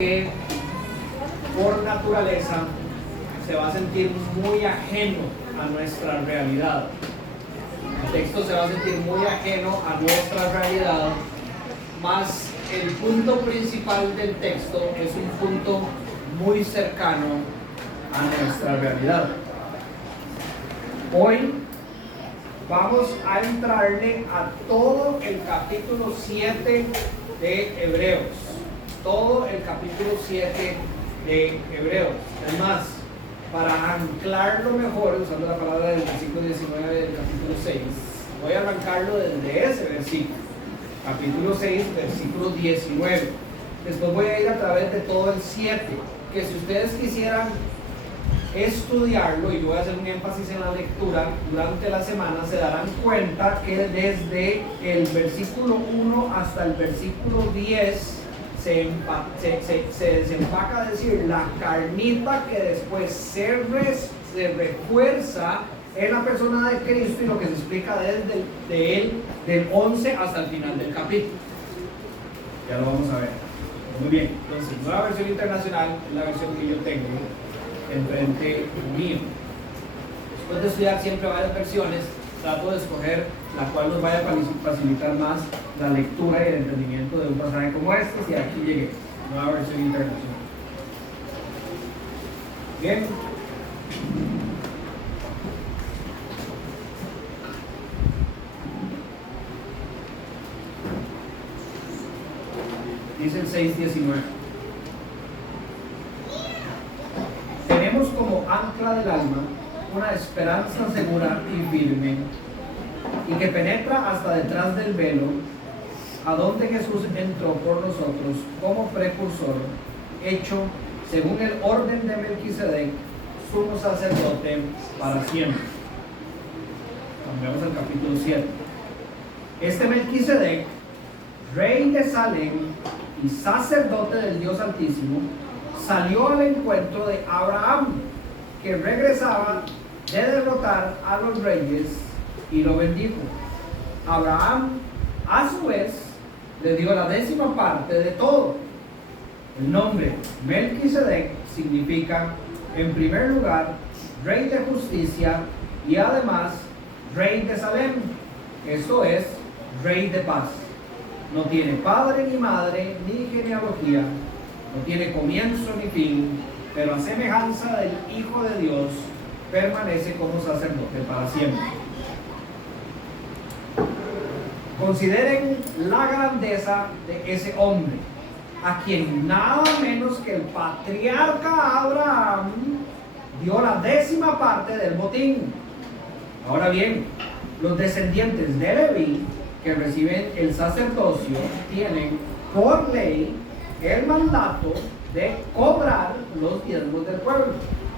que por naturaleza se va a sentir muy ajeno a nuestra realidad. El texto se va a sentir muy ajeno a nuestra realidad, más el punto principal del texto es un punto muy cercano a nuestra realidad. Hoy vamos a entrarle a todo el capítulo 7 de Hebreos. Todo el capítulo 7 de Hebreos. Es más, para anclarlo mejor, usando la palabra del versículo 19 del capítulo 6, voy a arrancarlo desde ese versículo. Capítulo 6, versículo 19. Después voy a ir a través de todo el 7, que si ustedes quisieran estudiarlo, y voy a hacer un énfasis en la lectura durante la semana, se darán cuenta que desde el versículo 1 hasta el versículo 10 se desempaca, es decir, la carnita que después se refuerza en la persona de Cristo y lo que se explica desde de él del 11 hasta el final del capítulo. Ya lo vamos a ver. Muy bien, entonces, nueva versión internacional es la versión que yo tengo enfrente mío. Después de estudiar siempre varias versiones, trato de escoger la cual nos vaya a facilitar más la lectura y el entendimiento de un pasaje como este. Y aquí llegué, nueva versión internacional. Bien. Dice el 6:19. Tenemos como ancla del alma una esperanza segura y firme, y que penetra hasta detrás del velo, a donde Jesús entró por nosotros como precursor, hecho según el orden de Melquisedec, sumo sacerdote para siempre. Cambiamos al capítulo 7. Este Melquisedec, rey de Salem y sacerdote del Dios Altísimo, salió al encuentro de Abraham, que regresaba de derrotar a los reyes, y lo bendijo. Abraham, a su vez, le dio la 10ª parte de todo. El nombre Melquisedec significa, en primer lugar, rey de justicia y además rey de Salem, esto es, rey de paz. No tiene padre ni madre ni genealogía, no tiene comienzo ni fin, pero a semejanza del Hijo de Dios, permanece como sacerdote para siempre. Consideren la grandeza de ese hombre, a quien nada menos que el patriarca Abraham dio la 10ª parte del botín. Ahora bien, los descendientes de Leví, que reciben el sacerdocio, tienen por ley el mandato de cobrar los diezmos del pueblo,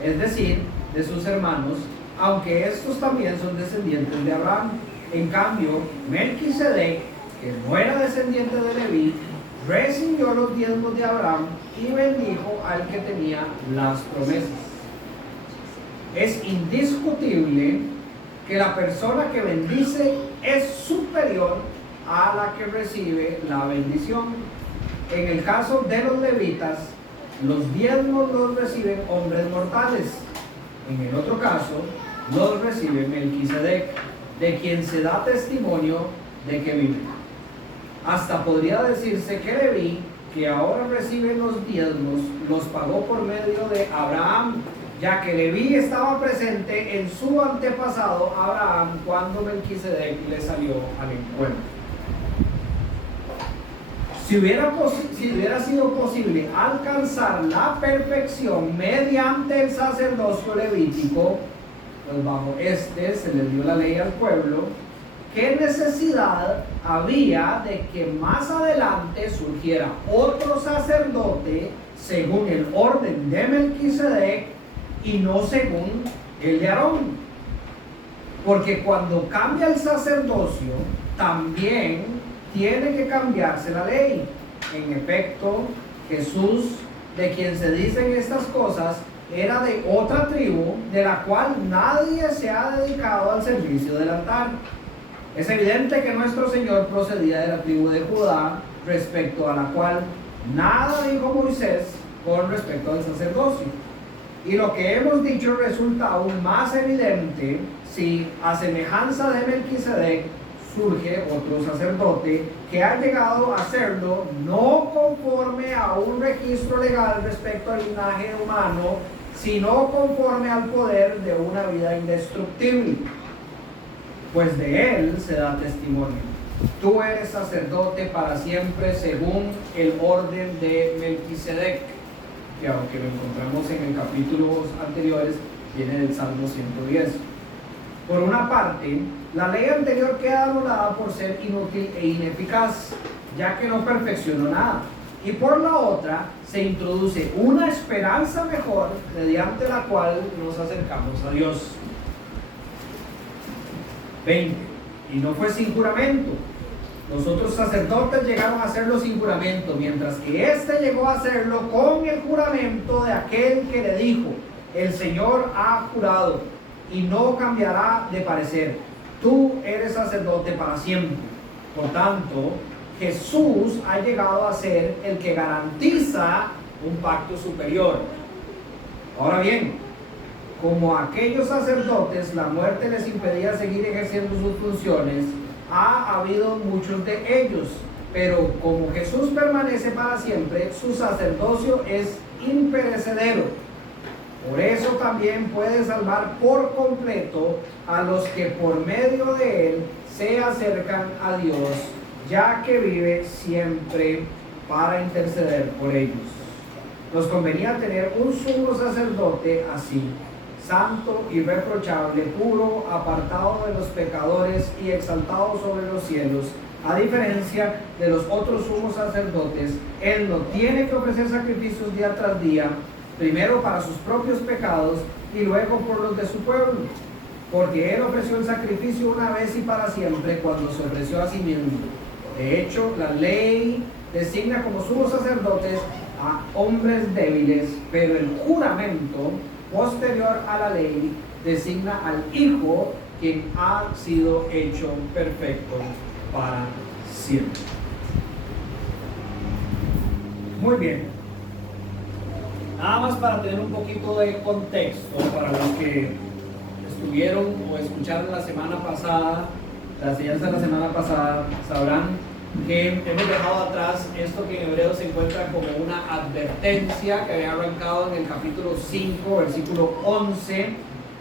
es decir, de sus hermanos, aunque estos también son descendientes de Abraham. En cambio, Melquisedec, que no era descendiente de Leví, recibió los diezmos de Abraham y bendijo al que tenía las promesas. Es indiscutible que la persona que bendice es superior a la que recibe la bendición. En el caso de los levitas, los diezmos los reciben hombres mortales. En el otro caso, los recibe Melquisedec, de quien se da testimonio de que vive. Hasta podría decirse que Leví, que ahora recibe los diezmos, los pagó por medio de Abraham, ya que Leví estaba presente en su antepasado Abraham cuando Melquisedec le salió al encuentro. Si hubiera sido posible alcanzar la perfección mediante el sacerdocio levítico, pues bajo este se les dio la ley al pueblo, ¿qué necesidad había de que más adelante surgiera otro sacerdote según el orden de Melquisedec y no según el de Aarón? Porque cuando cambia el sacerdocio, también tiene que cambiarse la ley. En efecto, Jesús, de quien se dicen estas cosas, era de otra tribu, de la cual nadie se ha dedicado al servicio del altar. Es evidente que nuestro Señor procedía de la tribu de Judá, respecto a la cual Nada dijo Moisés con respecto al sacerdocio. Y lo que hemos dicho resulta aún más evidente si, a semejanza de Melquisedec, surge otro sacerdote que ha llegado a serlo no conforme a un registro legal respecto al linaje humano, sino conforme al poder de una vida indestructible. Pues de él se da testimonio: tú eres sacerdote para siempre según el orden de Melquisedec, que aunque lo encontramos en el capítulos anteriores, viene del Salmo 110. Por una parte, la ley anterior queda anulada por ser inútil e ineficaz, ya que no perfeccionó nada. Y por la otra, se introduce una esperanza mejor, mediante la cual nos acercamos a Dios. 20. Y no fue sin juramento. Los otros sacerdotes llegaron a hacerlo sin juramento, mientras que éste llegó a hacerlo con el juramento de aquel que le dijo: el Señor ha jurado y no cambiará de parecer, tú eres sacerdote para siempre. Por tanto, Jesús ha llegado a ser el que garantiza un pacto superior. Ahora bien, como a aquellos sacerdotes la muerte les impedía seguir ejerciendo sus funciones, ha habido muchos de ellos, pero como Jesús permanece para siempre, su sacerdocio es imperecedero. Por eso también puede salvar por completo a los que por medio de él se acercan a Dios, ya que vive siempre para interceder por ellos. Nos convenía tener un sumo sacerdote así, santo, irreprochable, puro, apartado de los pecadores y exaltado sobre los cielos. A diferencia de los otros sumos sacerdotes, él no tiene que ofrecer sacrificios día tras día, primero para sus propios pecados y luego por los de su pueblo, porque él ofreció el sacrificio una vez y para siempre cuando se ofreció a sí mismo. De hecho, la ley designa como sumos sacerdotes a hombres débiles, pero el juramento posterior a la ley designa al Hijo, quien ha sido hecho perfecto para siempre. Muy bien. Nada más para tener un poquito de contexto para los que estuvieron o escucharon la semana pasada, la enseñanza de la semana pasada, sabrán que hemos dejado atrás esto que en Hebreos se encuentra como una advertencia que había arrancado en el capítulo 5, versículo 11,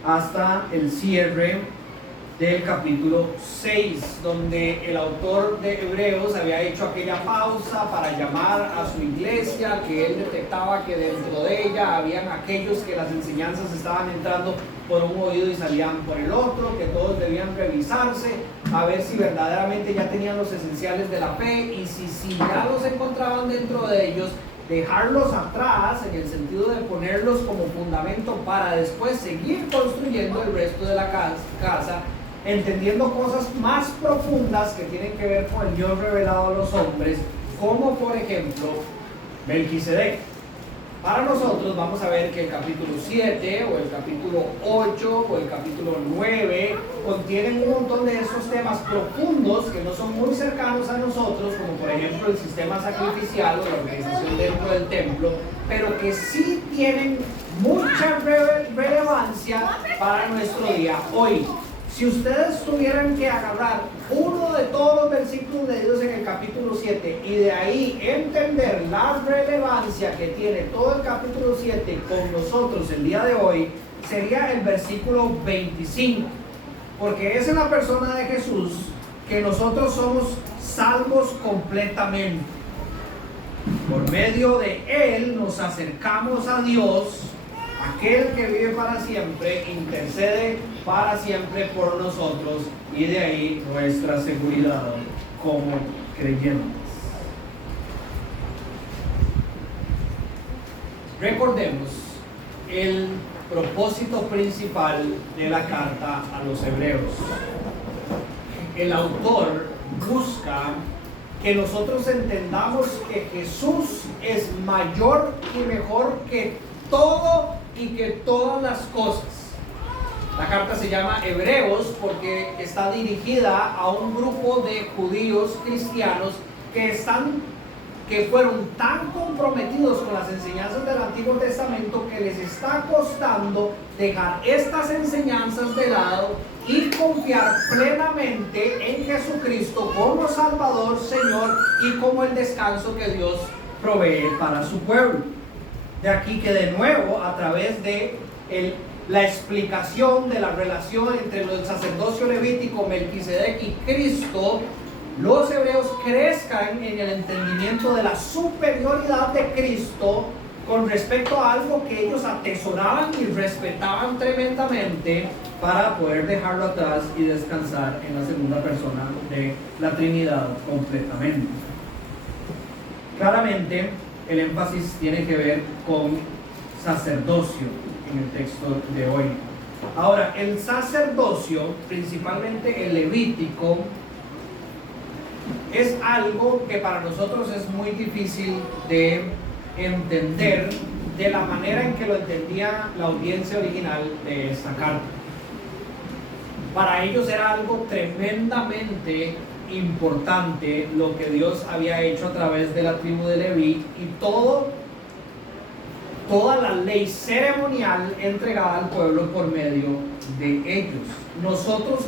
hasta el cierre del capítulo 6, donde el autor de Hebreos había hecho aquella pausa para llamar a su iglesia, que él detectaba que dentro de ella habían aquellos que las enseñanzas estaban entrando por un oído y salían por el otro, que todos debían revisarse, a ver si verdaderamente ya tenían los esenciales de la fe, y si ya los encontraban dentro de ellos, dejarlos atrás en el sentido de ponerlos como fundamento para después seguir construyendo el resto de la casa, entendiendo cosas más profundas que tienen que ver con el Dios revelado a los hombres, como por ejemplo Melquisedec. Para nosotros vamos a ver que el capítulo 7 o el capítulo 8 o el capítulo 9 contienen un montón de esos temas profundos que no son muy cercanos a nosotros, como por ejemplo el sistema sacrificial o la organización dentro del templo, pero que sí tienen mucha relevancia para nuestro día hoy. Si ustedes tuvieran que agarrar uno de todos los versículos leídos en el capítulo 7 y de ahí entender la relevancia que tiene todo el capítulo 7 con nosotros el día de hoy, sería el versículo 25, porque es en la persona de Jesús que nosotros somos salvos completamente. Por medio de él nos acercamos a Dios. Aquel que vive para siempre intercede para siempre por nosotros, y de ahí nuestra seguridad como creyentes. Recordemos el propósito principal de la carta a los hebreos. El autor busca que nosotros entendamos que Jesús es mayor y mejor que todo y que todas las cosas. La carta se llama Hebreos porque está dirigida a un grupo de judíos cristianos que que fueron tan comprometidos con las enseñanzas del Antiguo Testamento que les está costando dejar estas enseñanzas de lado y confiar plenamente en Jesucristo como Salvador, Señor, y como el descanso que Dios provee para su pueblo. De aquí que de nuevo, a través de la explicación de la relación entre el sacerdocio levítico, Melquisedec y Cristo, los hebreos crezcan en el entendimiento de la superioridad de Cristo con respecto a algo que ellos atesoraban y respetaban tremendamente, para poder dejarlo atrás y descansar en la segunda persona de la Trinidad completamente. Claramente el énfasis tiene que ver con sacerdocio en el texto de hoy. Ahora, el sacerdocio, principalmente el levítico, es algo que para nosotros es muy difícil de entender de la manera en que lo entendía la audiencia original de esta carta. Para ellos era algo tremendamente importante lo que Dios había hecho a través de la tribu de Leví y toda la ley ceremonial entregada al pueblo por medio de ellos. Nosotros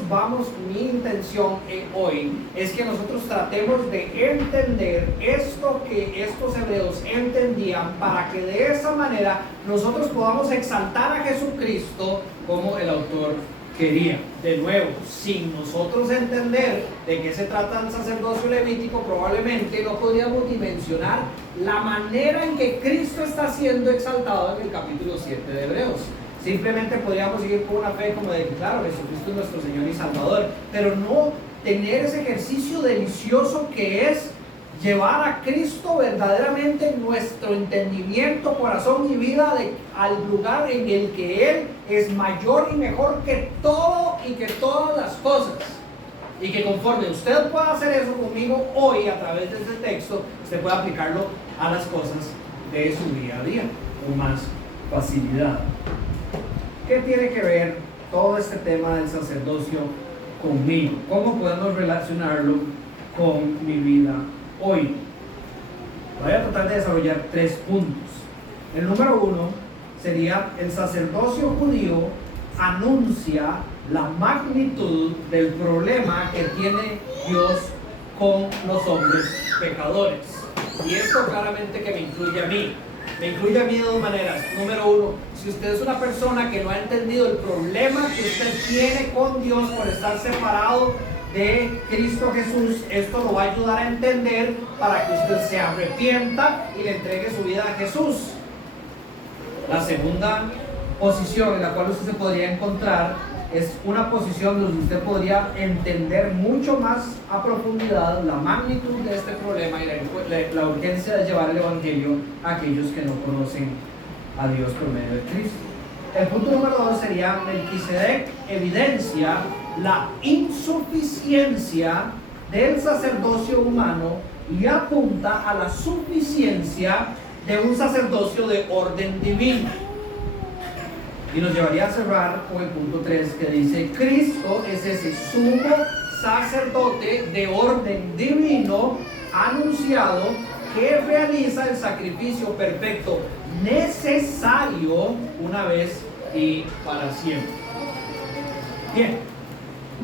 mi intención hoy es que nosotros tratemos de entender esto que estos hebreos entendían, para que de esa manera nosotros podamos exaltar a Jesucristo como el autor quería. De nuevo, sin nosotros entender de qué se trata el sacerdocio levítico, probablemente no podríamos dimensionar la manera en que Cristo está siendo exaltado en el capítulo 7 de Hebreos. Simplemente podríamos seguir con una fe como de que, claro, Jesucristo es nuestro Señor y Salvador, pero no tener ese ejercicio delicioso que es llevar a Cristo verdaderamente en nuestro entendimiento, corazón y vida al lugar en el que Él es mayor y mejor que todo y que todas las cosas. Y que conforme usted pueda hacer eso conmigo hoy a través de este texto, usted puede aplicarlo a las cosas de su día a día con más facilidad. ¿Qué tiene que ver todo este tema del sacerdocio conmigo? ¿Cómo podemos relacionarlo con mi vida hoy? Voy a tratar de desarrollar 3 puntos. El número 1 sería: el sacerdocio judío anuncia la magnitud del problema que tiene Dios con los hombres pecadores. Y esto claramente que me incluye a mí. Me incluye a mí de 2 maneras. Número 1, si usted es una persona que no ha entendido el problema que usted tiene con Dios por estar separado de Cristo Jesús, esto lo va a ayudar a entender para que usted se arrepienta y le entregue su vida a Jesús. La segunda posición en la cual usted se podría encontrar es una posición donde usted podría entender mucho más a profundidad la magnitud de este problema y la urgencia de llevar el Evangelio a aquellos que no conocen a Dios por medio de Cristo. El punto número 2 sería: Melquisedec evidencia la insuficiencia del sacerdocio humano y apunta a la suficiencia de un sacerdocio de orden divino. Y nos llevaría a cerrar con el punto 3, que dice: Cristo es ese sumo sacerdote de orden divino anunciado, que realiza el sacrificio perfecto necesario una vez y para siempre. Bien,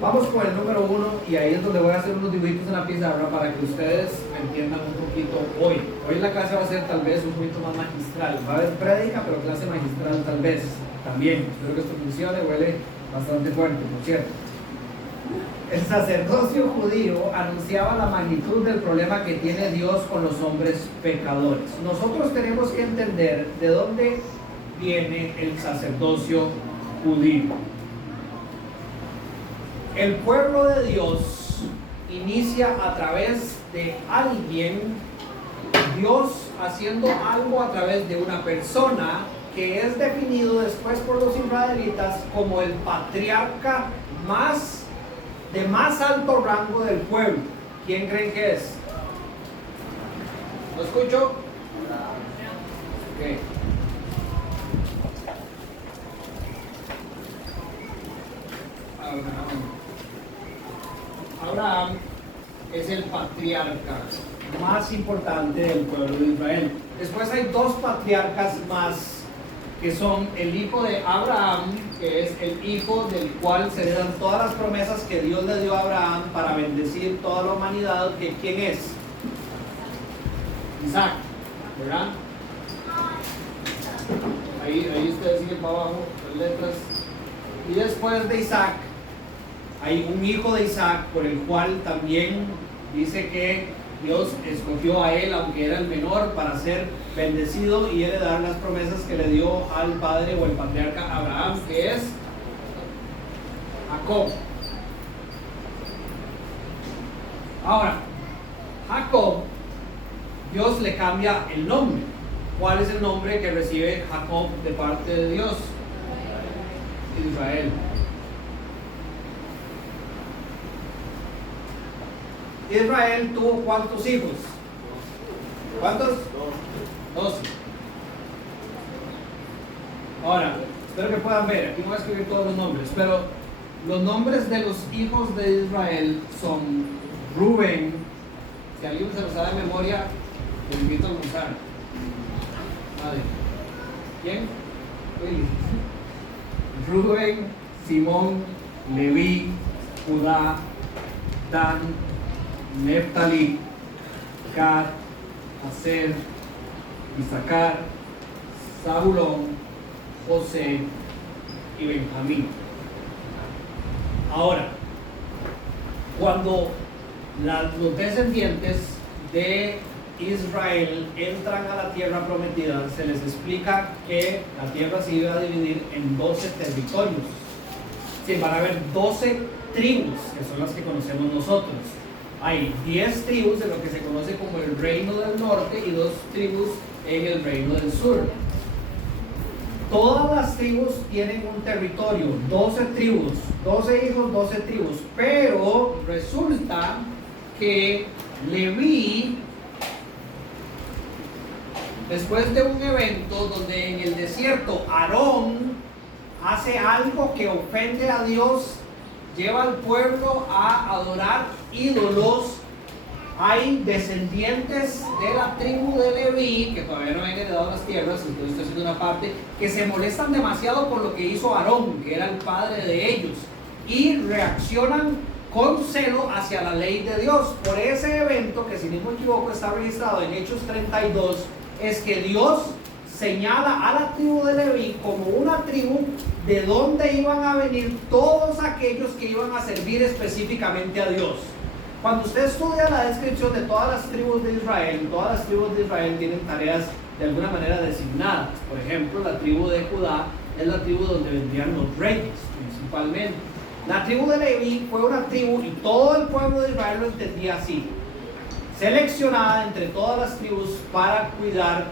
vamos con el número 1, y ahí es donde voy a hacer unos dibujitos en la pizarra para que ustedes me entiendan un poquito hoy. Hoy la clase va a ser tal vez un poquito más magistral. Va a haber prédica, pero clase magistral tal vez también. Espero que esto funcione. Huele bastante fuerte, por cierto. El sacerdocio judío anunciaba la magnitud del problema que tiene Dios con los hombres pecadores. Nosotros tenemos que entender de dónde viene el sacerdocio judío. El pueblo de Dios inicia a través de alguien, Dios haciendo algo a través de una persona que es definido después por los israelitas como el patriarca de más alto rango del pueblo. ¿Quién creen que es? ¿Lo escucho? Okay. Abraham es el patriarca más importante del pueblo de Israel. Después hay dos patriarcas más, que son el hijo de Abraham, que es el hijo del cual se le dan todas las promesas que Dios le dio a Abraham para bendecir toda la humanidad. Que ¿quién es? Isaac, ¿verdad? Ahí ustedes siguen para abajo las letras. Y después de Isaac hay un hijo de Isaac, por el cual también dice que Dios escogió a él, aunque era el menor, para ser bendecido y heredar las promesas que le dio al padre o el patriarca Abraham, que es Jacob. Ahora, Jacob, Dios le cambia el nombre. ¿Cuál es el nombre que recibe Jacob de parte de Dios? Israel. Israel tuvo ¿cuántos hijos? ¿Cuántos? 12. Ahora, espero que puedan ver, aquí no voy a escribir todos los nombres, pero los nombres de los hijos de Israel son Rubén. Si alguien se lo sabe de memoria, lo invito a almorzar. Vale. ¿Quién? Willy. Rubén, Simón, Leví, Judá, Dan, Neftalí, Gad, Aser, Isaacar, Zabulón, José y Benjamín. Ahora, cuando los descendientes de Israel entran a la tierra prometida, se les explica que la tierra se iba a dividir en 12 territorios. Sí, van a haber 12 tribus, que son las que conocemos nosotros. Hay 10 tribus en lo que se conoce como el reino del norte y 2 tribus en el reino del sur. Todas las tribus tienen un territorio, 12 tribus, 12 hijos, 12 tribus, pero resulta que Leví, después de un evento donde en el desierto Aarón hace algo que ofende a Dios, lleva al pueblo a adorar ídolos, hay descendientes de la tribu de Leví, que todavía no han heredado las tierras, entonces estoy haciendo una parte, que se molestan demasiado por lo que hizo Aarón, que era el padre de ellos, y reaccionan con celo hacia la ley de Dios. Por ese evento, que si no me equivoco está registrado en Hechos 32, es que Dios señala a la tribu de Leví como una tribu de donde iban a venir todos aquellos que iban a servir específicamente a Dios. Cuando usted estudia la descripción de todas las tribus de Israel, todas las tribus de Israel tienen tareas de alguna manera designadas. Por ejemplo, la tribu de Judá es la tribu donde vendrían los reyes principalmente. La tribu de Leví fue una tribu, y todo el pueblo de Israel lo entendía así, seleccionada entre todas las tribus para cuidar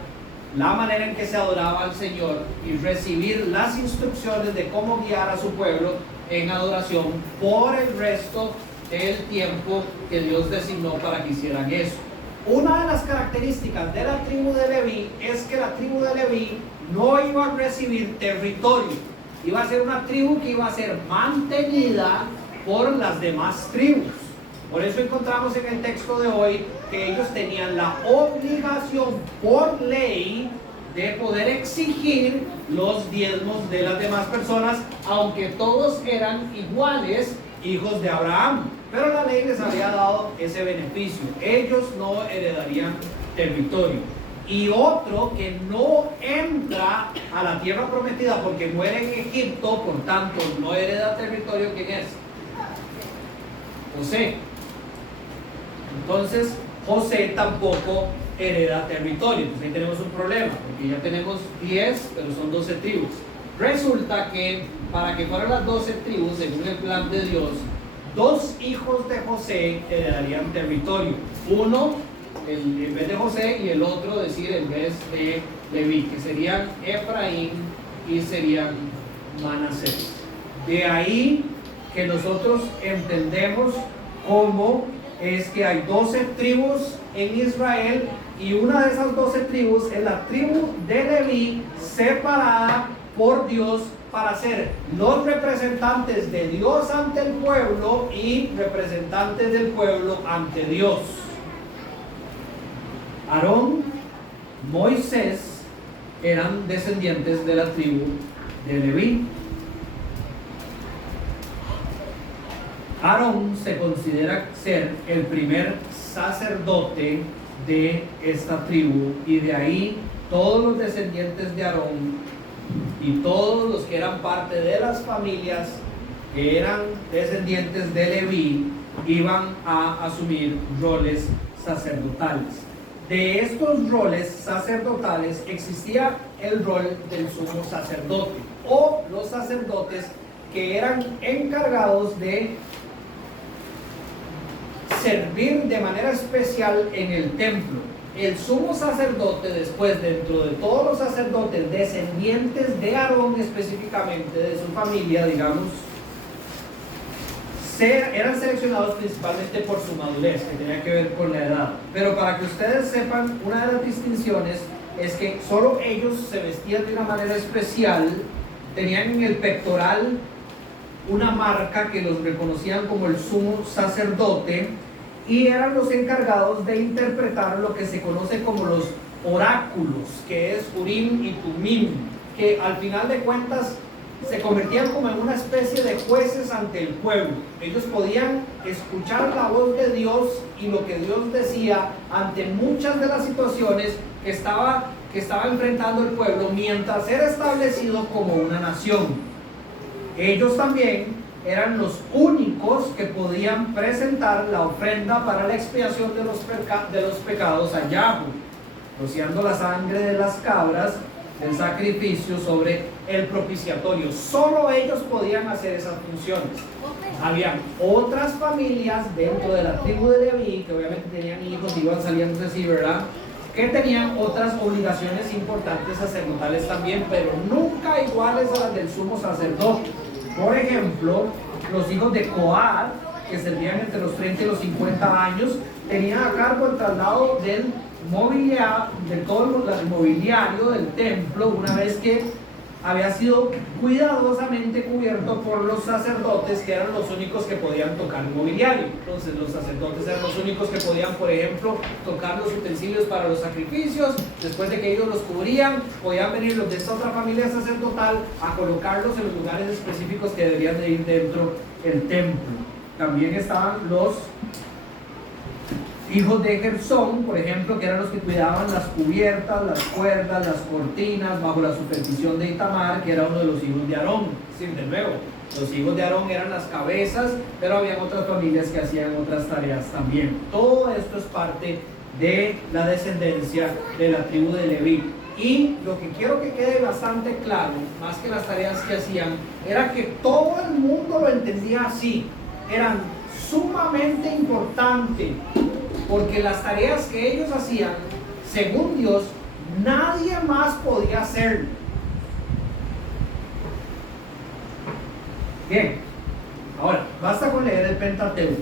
la manera en que se adoraba al Señor y recibir las instrucciones de cómo guiar a su pueblo en adoración por el resto del tiempo que Dios designó para que hicieran eso. Una de las características de la tribu de Leví es que la tribu de Leví no iba a recibir territorio, iba a ser una tribu que iba a ser mantenida por las demás tribus. Por eso encontramos en el texto de hoy que ellos tenían la obligación por ley de poder exigir los diezmos de las demás personas, aunque todos eran iguales, hijos de Abraham. Pero la ley les había dado ese beneficio. Ellos no heredarían territorio. Y otro que no entra a la tierra prometida porque muere en Egipto, por tanto no hereda territorio, ¿quién es? José. Entonces José tampoco hereda territorio. Entonces ahí tenemos un problema, porque ya tenemos 10, pero son 12 tribus. Resulta que para que fueran las 12 tribus, según el plan de Dios, 2 hijos de José heredarían territorio. Uno en vez de José y el otro, decir, en vez de Leví, que serían Efraín y serían Manasés. De ahí que nosotros entendemos cómo es que hay 12 tribus en Israel, y una de esas 12 tribus es la tribu de Leví, separada por Dios para ser los representantes de Dios ante el pueblo y representantes del pueblo ante Dios. Aarón, Moisés eran descendientes de la tribu de Leví. Aarón se considera ser el primer sacerdote de esta tribu, y de ahí todos los descendientes de Aarón y todos los que eran parte de las familias que eran descendientes de Leví iban a asumir roles sacerdotales. De estos roles sacerdotales existía el rol del sumo sacerdote, o los sacerdotes que eran encargados de servir de manera especial en el templo. El sumo sacerdote, después, dentro de todos los sacerdotes descendientes de Aarón, específicamente de su familia, digamos, eran seleccionados principalmente por su madurez, que tenía que ver con la edad. Pero para que ustedes sepan, una de las distinciones es que solo ellos se vestían de una manera especial, tenían en el pectoral una marca que los reconocían como el sumo sacerdote, y eran los encargados de interpretar lo que se conoce como los oráculos, que es Urim y Tumim, que al final de cuentas se convertían como en una especie de jueces ante el pueblo. Ellos podían escuchar la voz de Dios y lo que Dios decía ante muchas de las situaciones que estaba enfrentando el pueblo mientras era establecido como una nación. Ellos también eran los únicos que podían presentar la ofrenda para la expiación de los pecados a Yahweh, rociando la sangre de las cabras del sacrificio sobre el propiciatorio. Solo ellos podían hacer esas funciones. Habían otras familias dentro de la tribu de Leví, que obviamente tenían hijos y iban saliendo así, ¿verdad?, que tenían otras obligaciones importantes sacerdotales también, pero nunca iguales a las del sumo sacerdote. Por ejemplo, los hijos de Coat, que servían entre los 30 y los 50 años, tenían a cargo el traslado del todo el mobiliario del templo, una vez que había sido cuidadosamente cubierto por los sacerdotes, que eran los únicos que podían tocar el mobiliario. Entonces los sacerdotes eran los únicos que podían, por ejemplo, tocar los utensilios para los sacrificios. Después de que ellos los cubrían, podían venir los de esta otra familia sacerdotal a colocarlos en los lugares específicos que deberían de ir dentro del templo. También estaban los hijos de Gersón, por ejemplo, que eran los que cuidaban las cubiertas, las cuerdas, las cortinas, bajo la supervisión de Itamar, que era uno de los hijos de Aarón. Sí, de nuevo, los hijos de Aarón eran las cabezas, pero había otras familias que hacían otras tareas también. Todo esto es parte de la descendencia de la tribu de Leví. Y lo que quiero que quede bastante claro, más que las tareas que hacían, era que todo el mundo lo entendía así. Eran sumamente importantes, porque las tareas que ellos hacían, según Dios, nadie más podía hacerlo. Bien, ahora, basta con leer el Pentateuco.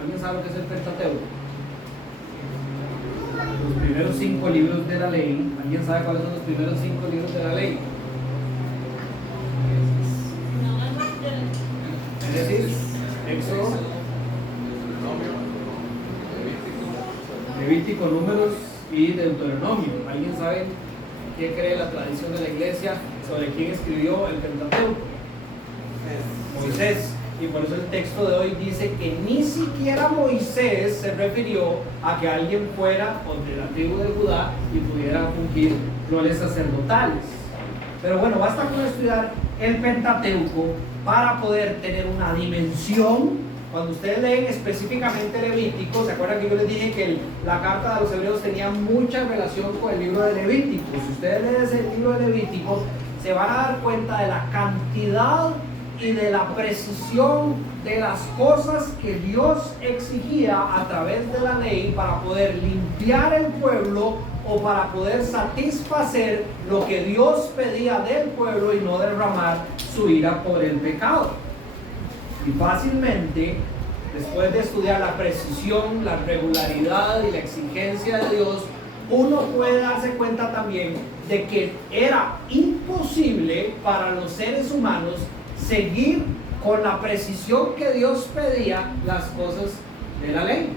¿Alguien sabe lo que es el Pentateuco? Los primeros 5 libros de la ley. ¿Alguien sabe cuáles son los primeros 5 libros de la ley? Génesis, Éxodo, Levítico, Números y Deuteronomio. ¿Alguien sabe qué cree la tradición de la iglesia sobre quién escribió el Pentateuco? Moisés. Y por eso el texto de hoy dice que ni siquiera Moisés se refirió a que alguien fuera de la tribu de Judá y pudiera fungir roles sacerdotales. Pero bueno, basta con estudiar el Pentateuco para poder tener una dimensión. Cuando ustedes leen específicamente Levítico, ¿se acuerdan que yo les dije que la carta de los hebreos tenía mucha relación con el libro de Levítico? Si ustedes leen el libro de Levítico, se van a dar cuenta de la cantidad y de la precisión de las cosas que Dios exigía a través de la ley para poder limpiar el pueblo o para poder satisfacer lo que Dios pedía del pueblo y no derramar su ira por el pecado. Y fácilmente, después de estudiar la precisión, la regularidad y la exigencia de Dios, uno puede darse cuenta también de que era imposible para los seres humanos seguir con la precisión que Dios pedía las cosas de la ley.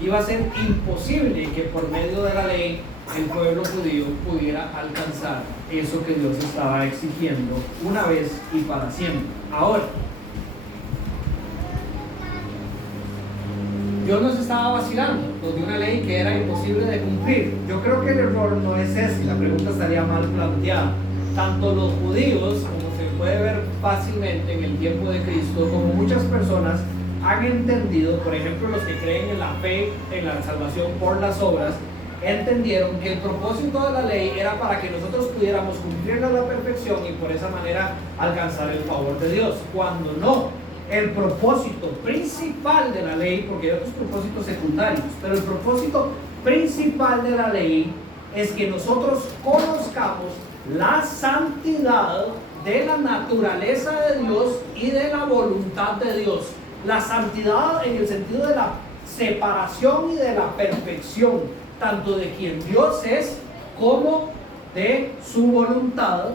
Iba a ser imposible que por medio de la ley el pueblo judío pudiera alcanzar eso que Dios estaba exigiendo una vez y para siempre. Ahora, Dios nos estaba vacilando, nos dio una ley que era imposible de cumplir. Yo creo que el error no es ese, la pregunta estaría mal planteada. Tanto los judíos, como se puede ver fácilmente en el tiempo de Cristo, como muchas personas han entendido, por ejemplo los que creen en la fe, en la salvación por las obras, entendieron que el propósito de la ley era para que nosotros pudiéramos cumplirla a la perfección y por esa manera alcanzar el favor de Dios, cuando no. El propósito principal de la ley, porque hay otros propósitos secundarios, pero el propósito principal de la ley es que nosotros conozcamos la santidad de la naturaleza de Dios y de la voluntad de Dios. La santidad en el sentido de la separación y de la perfección, tanto de quien Dios es como de su voluntad.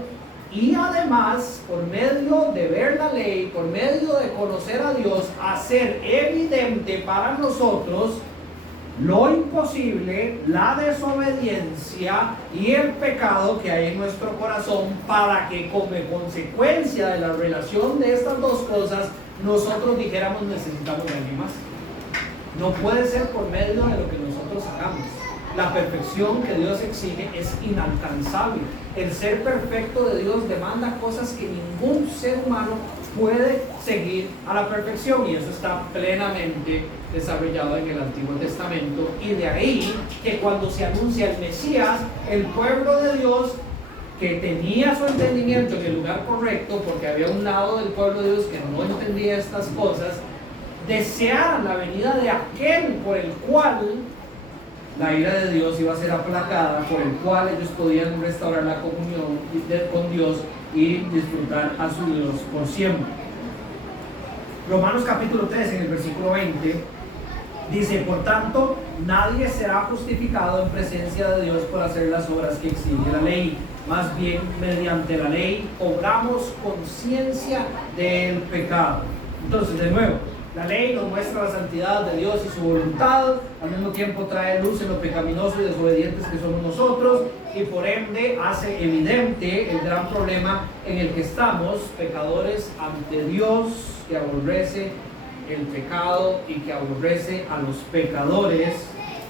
Y además, por medio de ver la ley, por medio de conocer a Dios, hacer evidente para nosotros lo imposible, la desobediencia y el pecado que hay en nuestro corazón, para que como consecuencia de la relación de estas dos cosas, nosotros dijéramos: necesitamos de alguien más. No puede ser por medio de lo que nosotros hagamos. La perfección que Dios exige es inalcanzable. El ser perfecto de Dios demanda cosas que ningún ser humano puede seguir a la perfección, y eso está plenamente desarrollado en el Antiguo Testamento. Y de ahí que cuando se anuncia el Mesías, el pueblo de Dios, que tenía su entendimiento en el lugar correcto, porque había un lado del pueblo de Dios que no entendía estas cosas, desearan la venida de aquel por el cual la ira de Dios iba a ser aplacada, por el cual ellos podían restaurar la comunión con Dios y disfrutar a su Dios por siempre. Romanos capítulo 3, en el versículo 20, dice: por tanto, nadie será justificado en presencia de Dios por hacer las obras que exige la ley. Más bien, mediante la ley cobramos conciencia del pecado. Entonces, de nuevo, la ley nos muestra la santidad de Dios y su voluntad, al mismo tiempo trae luz en lo pecaminoso y desobedientes que somos nosotros, y por ende hace evidente el gran problema en el que estamos, pecadores ante Dios, que aborrece el pecado y que aborrece a los pecadores,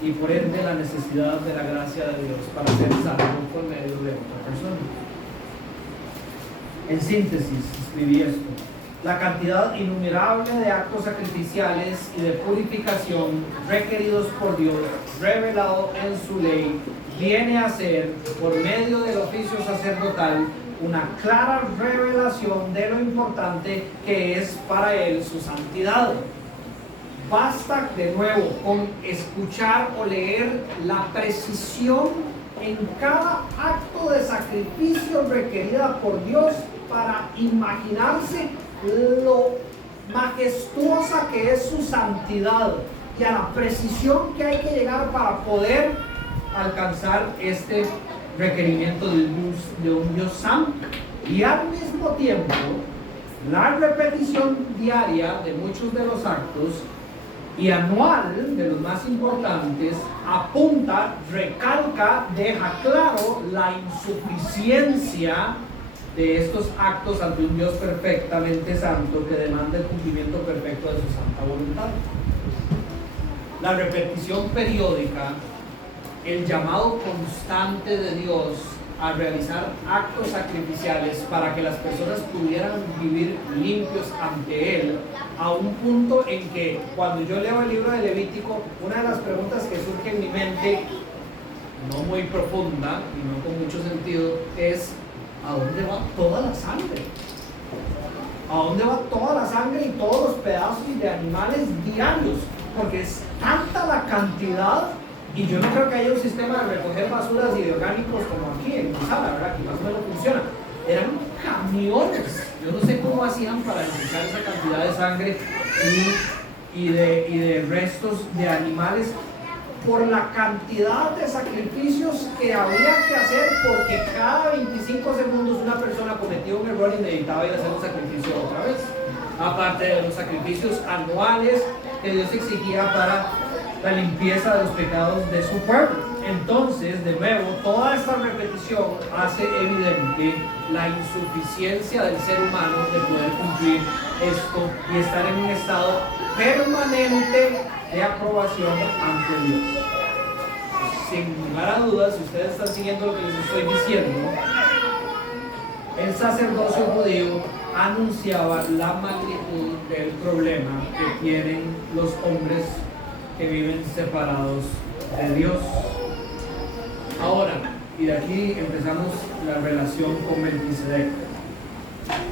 y por ende la necesidad de la gracia de Dios para ser salvo por medio de otra persona. En síntesis, escribí esto: la cantidad innumerable de actos sacrificiales y de purificación requeridos por Dios, revelado en su ley, viene a ser, por medio del oficio sacerdotal, una clara revelación de lo importante que es para él su santidad. Basta de nuevo con escuchar o leer la precisión en cada acto de sacrificio requerida por Dios para imaginarse lo majestuosa que es su santidad y a la precisión que hay que llegar para poder alcanzar este requerimiento de un Dios santo. Y al mismo tiempo, la repetición diaria de muchos de los actos y anual de los más importantes apunta, recalca, deja claro la insuficiencia de estos actos ante un Dios perfectamente santo que demanda el cumplimiento perfecto de su santa voluntad. La repetición periódica, el llamado constante de Dios a realizar actos sacrificiales para que las personas pudieran vivir limpios ante Él, a un punto en que cuando yo leo el libro de Levítico, una de las preguntas que surge en mi mente, no muy profunda y no con mucho sentido, es: ¿a dónde va toda la sangre? ¿A dónde va toda la sangre y todos los pedazos de animales diarios? Porque es tanta la cantidad, y yo no creo que haya un sistema de recoger basuras y de orgánicos como aquí en mi sala, ¿verdad? Que más o menos funciona. Eran camiones. Yo no sé cómo hacían para desechar esa cantidad de sangre y de restos de animales, por la cantidad de sacrificios que había que hacer, porque cada 25 segundos una persona cometía un error y necesitaba ir a hacer un sacrificio otra vez, aparte de los sacrificios anuales que Dios exigía para la limpieza de los pecados de su pueblo. Entonces, de nuevo, toda esta repetición hace evidente la insuficiencia del ser humano de poder cumplir esto y estar en un estado permanente de aprobación ante Dios. Sin lugar a dudas, si ustedes están siguiendo lo que les estoy diciendo, el sacerdocio judío anunciaba la magnitud del problema que tienen los hombres que viven separados de Dios. Ahora, y de aquí empezamos la relación con Melquisedec.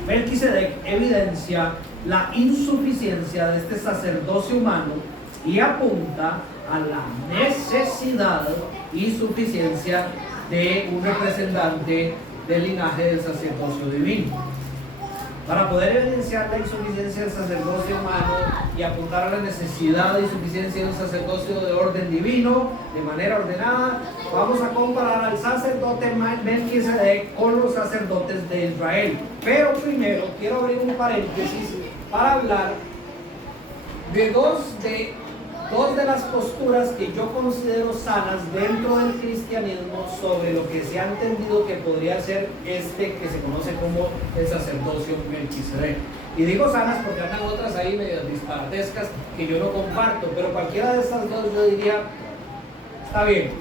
Melquisedec evidencia la insuficiencia de este sacerdocio humano y apunta a la necesidad y suficiencia de un representante del linaje del sacerdocio divino. Para poder evidenciar la insuficiencia del sacerdocio humano y apuntar a la necesidad y suficiencia de un sacerdocio de orden divino de manera ordenada, vamos a comparar al sacerdote Melquisedec con los sacerdotes de Israel. Pero primero quiero abrir un paréntesis para hablar de dos de las posturas que yo considero sanas dentro del cristianismo sobre lo que se ha entendido que podría ser este que se conoce como el sacerdocio Melquisedec. Y digo sanas porque andan otras ahí medias disparatescas que yo no comparto, pero cualquiera de estas dos yo diría, está bien,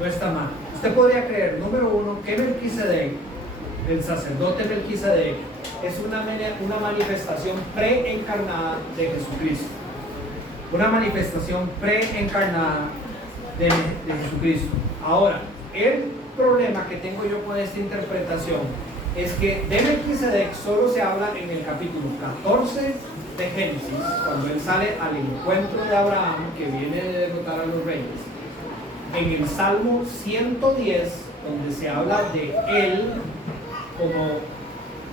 no está mal. Usted podría creer, número uno, que Melquisedec, el sacerdote Melquisedec, es una manifestación preencarnada de Jesucristo. Una manifestación preencarnada de Jesucristo. Ahora, el problema que tengo yo con esta interpretación es que de Melquisedec solo se habla en el capítulo 14 de Génesis, cuando él sale al encuentro de Abraham, que viene de derrotar a los reyes. En el Salmo 110, donde se habla de él como,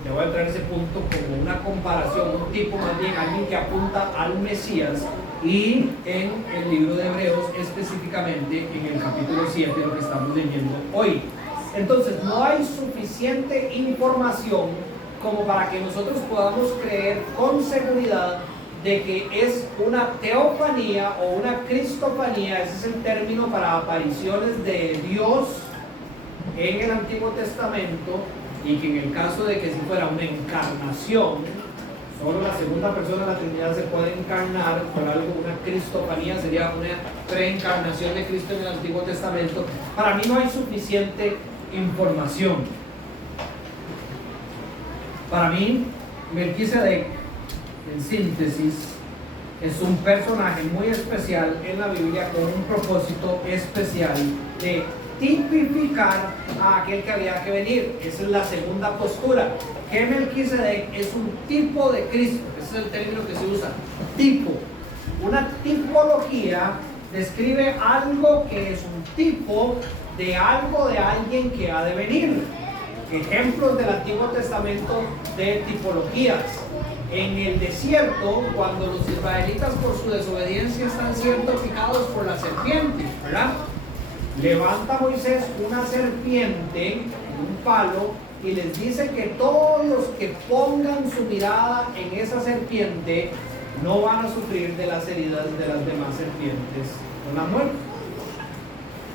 le voy a entrar a ese punto, como una comparación, un tipo más bien, alguien que apunta al Mesías. Y en el libro de Hebreos, específicamente en el capítulo 7, lo que estamos leyendo hoy. Entonces, no hay suficiente información como para que nosotros podamos creer con seguridad de que es una teofanía o una cristofanía, ese es el término para apariciones de Dios en el Antiguo Testamento, y que en el caso de que si fuera una encarnación, solo la segunda persona de la Trinidad se puede encarnar por algo, una cristofanía sería una preencarnación de Cristo en el Antiguo Testamento. Para mí no hay suficiente información. Para mí, Melquisedec, en síntesis, es un personaje muy especial en la Biblia con un propósito especial de tipificar a aquel que había que venir. Esa es la segunda postura, que Melquisedec es un tipo de Cristo. Ese es el término que se usa, tipo. Una tipología describe algo que es un tipo de algo de alguien que ha de venir. Ejemplos del Antiguo Testamento de tipologías. En el desierto, cuando los israelitas por su desobediencia están siendo picados por la serpiente, ¿verdad? Levanta Moisés una serpiente en un palo y les dice que todos los que pongan su mirada en esa serpiente no van a sufrir de las heridas de las demás serpientes con la muerte.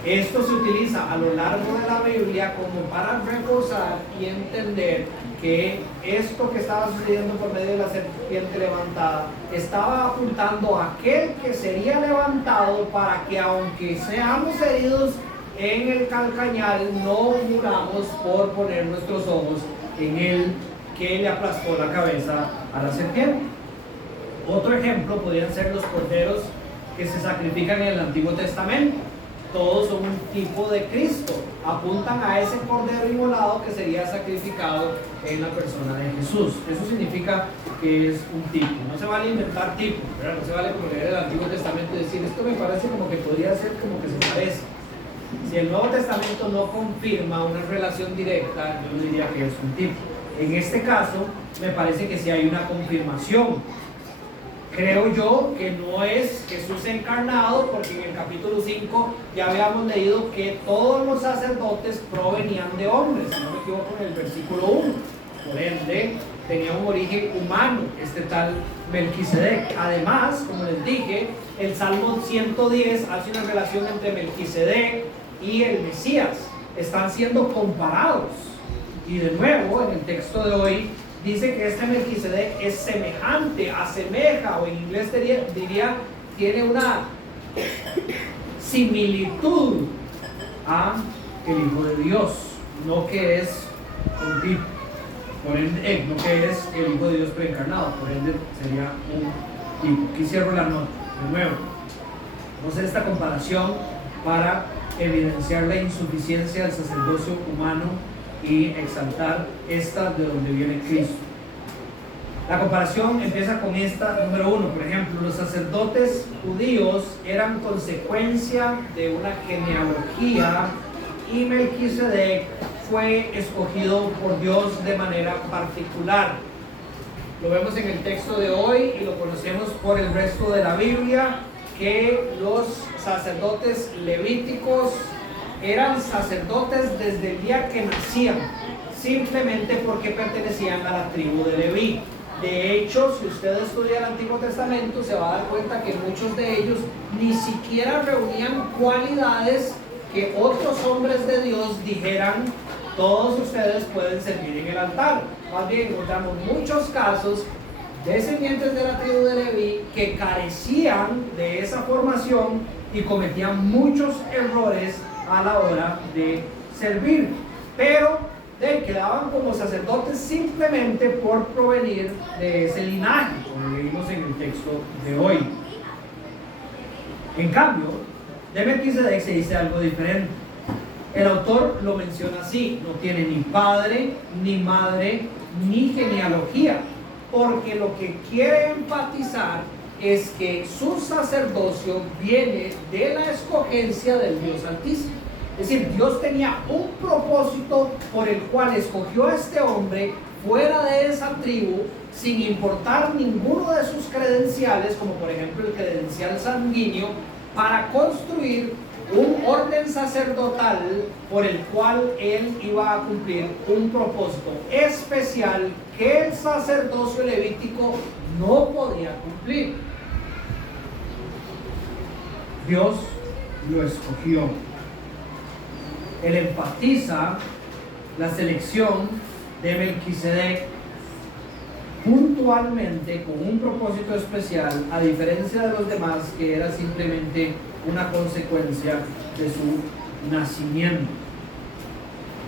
Esto se utiliza a lo largo de la Biblia como para reforzar y entender que esto que estaba sucediendo por medio de la serpiente levantada estaba apuntando a aquel que sería levantado para que, aunque seamos heridos en el calcañal, no muramos por poner nuestros ojos en el que le aplastó la cabeza a la serpiente. Otro ejemplo podrían ser los corderos que se sacrifican en el Antiguo Testamento. Todos son un tipo de Cristo, apuntan a ese cordero inmolado que sería sacrificado en la persona de Jesús. Eso significa que es un tipo. No se vale inventar tipos, ¿verdad? No se vale como leer el Antiguo Testamento y decir, esto me parece como que podría ser como que se parece. Si el Nuevo Testamento no confirma una relación directa, yo no diría que es un tipo. En este caso, me parece que sí hay una confirmación. Creo yo que no es Jesús encarnado, porque en el capítulo 5 ya habíamos leído que todos los sacerdotes provenían de hombres, si no me equivoco, en el versículo 1. por ende tenía un origen humano este tal Melquisedec. Además, como les dije, el Salmo 110 hace una relación entre Melquisedec y el Mesías. Están siendo comparados. Y de nuevo, en el texto de hoy, dice que este Melquisedec es semejante, asemeja, o en inglés diría tiene una similitud a el Hijo de Dios, no que es un tipo, por ende, no que es el Hijo de Dios preencarnado, por ende sería un tipo. Aquí cierro la nota, de nuevo. Vamos a hacer esta comparación para evidenciar la insuficiencia del sacerdocio humano y exaltar esta de donde viene Cristo. La comparación empieza con esta, número 1, por ejemplo, los sacerdotes judíos eran consecuencia de una genealogía y Melquisedec fue escogido por Dios de manera particular. Lo vemos en el texto de hoy y lo conocemos por el resto de la Biblia, que los sacerdotes levíticos eran sacerdotes desde el día que nacían, simplemente porque pertenecían a la tribu de Leví. De hecho, si usted estudia el Antiguo Testamento, se va a dar cuenta que muchos de ellos ni siquiera reunían cualidades que otros hombres de Dios dijeran: todos ustedes pueden servir en el altar. Más bien encontramos muchos casos descendientes de la tribu de Leví que carecían de esa formación y cometían muchos errores a la hora de servir, pero quedaban como sacerdotes simplemente por provenir de ese linaje, como leímos en el texto de hoy. En cambio, de Melquisedec se dice algo diferente. El autor lo menciona así: no tiene ni padre, ni madre, ni genealogía, porque lo que quiere enfatizar es que su sacerdocio viene de la escogencia del Dios Altísimo. Es decir, Dios tenía un propósito por el cual escogió a este hombre fuera de esa tribu, sin importar ninguno de sus credenciales, como por ejemplo el credencial sanguíneo, para construir un orden sacerdotal por el cual él iba a cumplir un propósito especial que el sacerdocio levítico no podía cumplir. Dios lo escogió. Él enfatiza la selección de Melquisedec puntualmente con un propósito especial, a diferencia de los demás, que era simplemente una consecuencia de su nacimiento.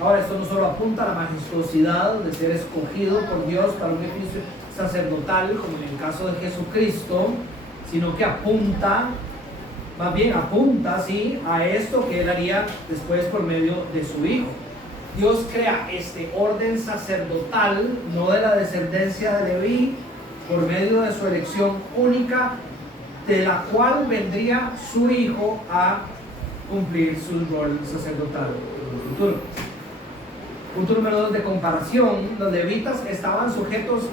Ahora, esto no solo apunta a la majestuosidad de ser escogido por Dios para un oficio sacerdotal, como en el caso de Jesucristo, sino que apunta, más bien apunta, sí, a esto que él haría después por medio de su Hijo. Dios crea este orden sacerdotal, no de la descendencia de Leví, por medio de su elección única, de la cual vendría su Hijo a cumplir su rol sacerdotal en el futuro. Punto número 2 de comparación: los levitas estaban sujetos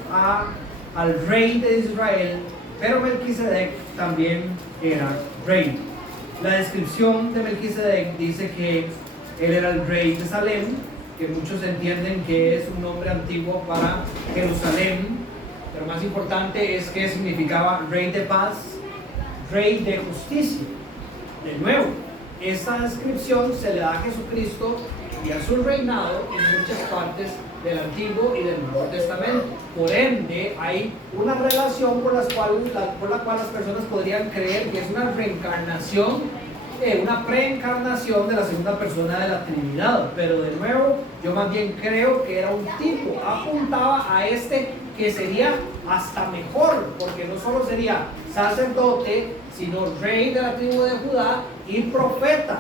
al rey de Israel, pero Melquisedec también era rey. La descripción de Melquisedec dice que él era el rey de Salem, que muchos entienden que es un nombre antiguo para Jerusalén, pero más importante es que significaba rey de paz, rey de justicia. De nuevo, esta descripción se le da a Jesucristo y a su reinado en muchas partes del Antiguo y del Nuevo Testamento. Por ende, hay una relación por la cual las personas podrían creer que es una reencarnación, una preencarnación de la segunda persona de la Trinidad. Pero de nuevo, yo más bien creo que era un tipo, apuntaba a este que sería hasta mejor, porque no solo sería sacerdote, sino rey de la tribu de Judá y profeta,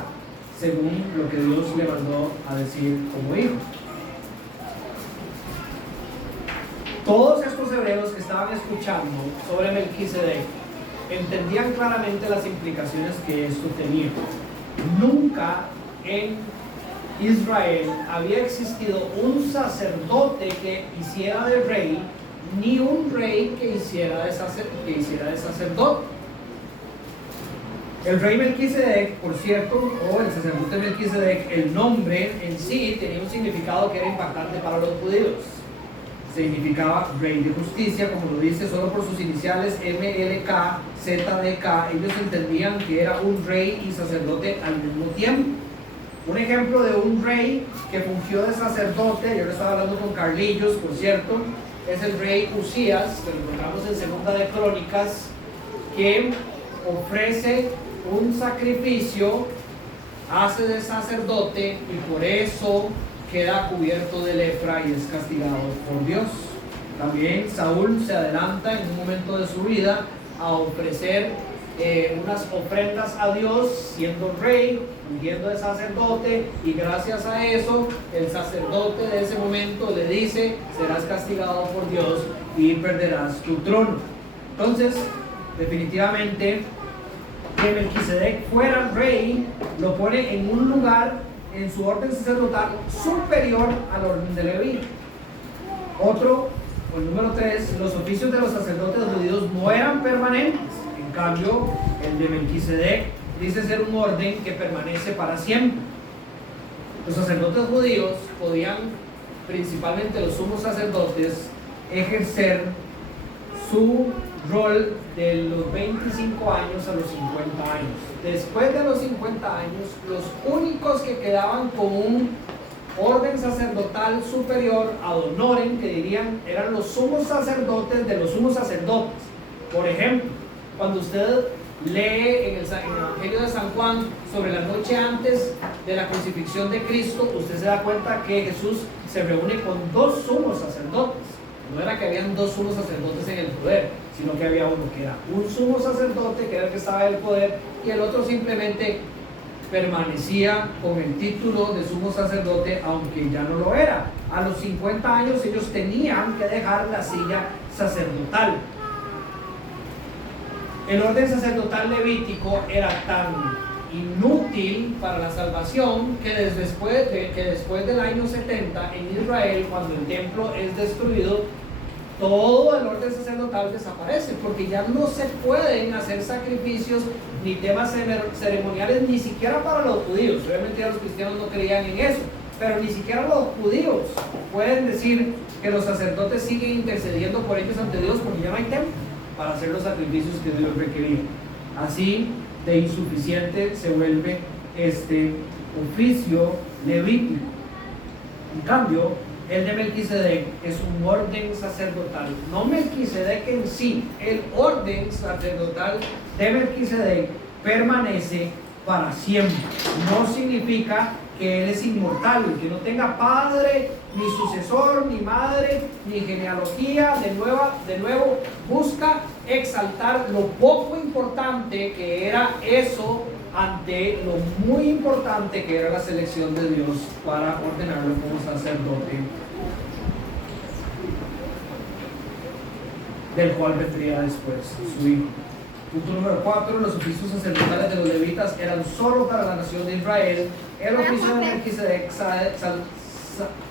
según lo que Dios le mandó a decir como hijo. Todos estos hebreos que estaban escuchando sobre Melquisedec entendían claramente las implicaciones que esto tenía. Nunca en Israel había existido un sacerdote que hiciera de rey, ni un rey que hiciera de sacerdote. El rey Melquisedec, por cierto, o el sacerdote Melquisedec, el nombre en sí tenía un significado que era impactante para los judíos. significaba rey de justicia, como lo dice solo por sus iniciales MLK, ZDK. Ellos entendían que era un rey y sacerdote al mismo tiempo. Un ejemplo de un rey que fungió de sacerdote, yo lo estaba hablando con Carlillos, por cierto, es el rey Usías, que lo encontramos en Segunda de Crónicas, que ofrece un sacrificio, hace de sacerdote y por eso queda cubierto de lepra y es castigado por Dios. También Saúl se adelanta en un momento de su vida a ofrecer unas ofrendas a Dios siendo rey, ungiendo de sacerdote, y gracias a eso el sacerdote de ese momento le dice: serás castigado por Dios y perderás tu trono. Entonces, definitivamente, que Melquisedec fuera rey lo pone en un lugar en su orden sacerdotal superior al orden de Leví. Otro, el número 3, los oficios de los sacerdotes judíos no eran permanentes. En cambio, el de Melquisedec dice ser un orden que permanece para siempre. Los sacerdotes judíos podían, principalmente los sumos sacerdotes, ejercer su rol de los 25 años a los 50 años. Después de los 50 años, los únicos que quedaban con un orden sacerdotal superior ad honorem, que dirían, eran los sumos sacerdotes de los sumos sacerdotes. Por ejemplo, cuando usted lee en el Evangelio de San Juan sobre la noche antes de la crucifixión de Cristo, usted se da cuenta que Jesús se reúne con dos sumos sacerdotes. No era que habían dos sumos sacerdotes en el poder, sino que había uno que era un sumo sacerdote, que era el que estaba en el poder, y el otro simplemente permanecía con el título de sumo sacerdote, aunque ya no lo era. A los 50 años ellos tenían que dejar la silla sacerdotal. El orden sacerdotal levítico era tan inútil para la salvación que después del año 70 en Israel, cuando el templo es destruido, todo el orden sacerdotal desaparece, porque ya no se pueden hacer sacrificios ni temas ceremoniales, ni siquiera para los judíos. Obviamente ya los cristianos no creían en eso, pero ni siquiera los judíos pueden decir que los sacerdotes siguen intercediendo por ellos ante Dios, porque ya no hay templo para hacer los sacrificios que Dios requería. Así de insuficiente se vuelve este oficio levítico. En cambio, el de Melquisedec es un orden sacerdotal, no Melquisedec en sí. El orden sacerdotal de Melquisedec permanece para siempre. No significa que él es inmortal, que no tenga padre, ni sucesor, ni madre, ni genealogía. De nuevo busca exaltar lo poco importante que era eso ante lo muy importante que era la selección de Dios para ordenarlo como sacerdote, del cual vendría después su hijo. Punto número 4, los oficios sacerdotales de los levitas eran solo para la nación de Israel. El oficio de Melquisedec